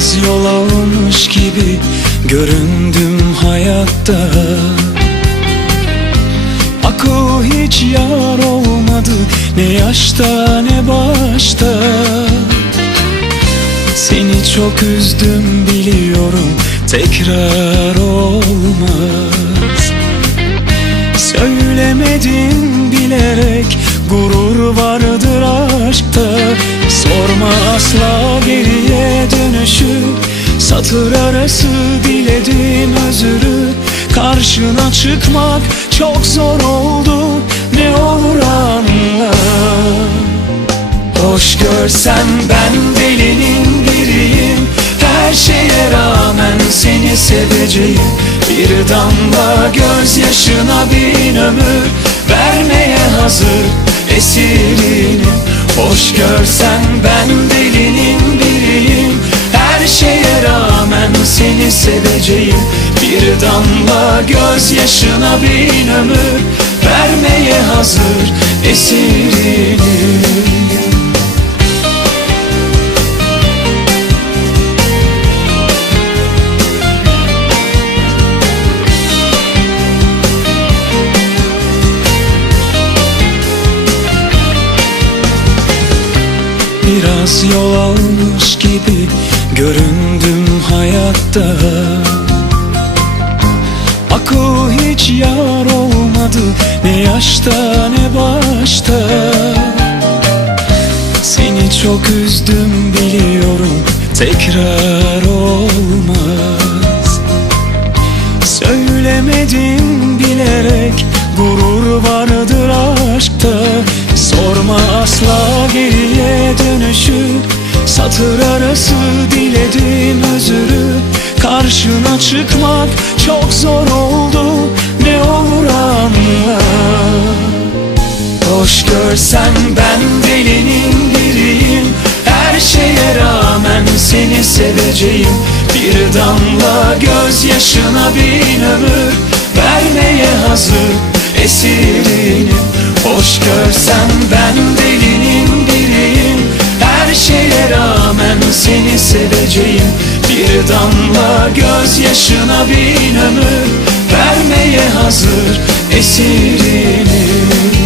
Biraz yol almış gibi göründüm hayatta. Akıl hiç yar olmadı ne yaşta ne başta. Seni çok üzdüm biliyorum tekrar olmaz. Söylemedim bilerek gurur vardır aşkta. Sorma asla geriye dönüşü Satır arası diledim özürü. Karşına çıkmak çok zor oldu. Ne olur anla. Hoş görsen ben delinin biriyim. Her şeye rağmen seni seveceğim. Bir damla gözyaşına bin ömür Vermeye hazır. Esirinim Hoş görsen ben delinin seni seveceğim. Bir damla gözyaşına bin ömür Vermeye hazır esirinim Biraz yol almış gibi göründüm hayatta. Akıl hiç yar olmadı ne yaşta ne başta. Seni çok üzdüm biliyorum tekrar olmaz. Söylemedim bilerek gurur vardır aşkta. Sorma asla geriye dönüşü Satır arası diledim özürü Karşına çıkmak çok zor oldu. Ne olur anla. Hoş görsen ben delinin biriyim. Her şeye rağmen seni seveceğim. Bir damla gözyaşına bin ömür Vermeye hazır esirinim Hoş görsen ben delinin biriyim. Her şeye rağmen seni seveceğim. Bir damla gözyaşına bin ömür Vermeye hazır esirinim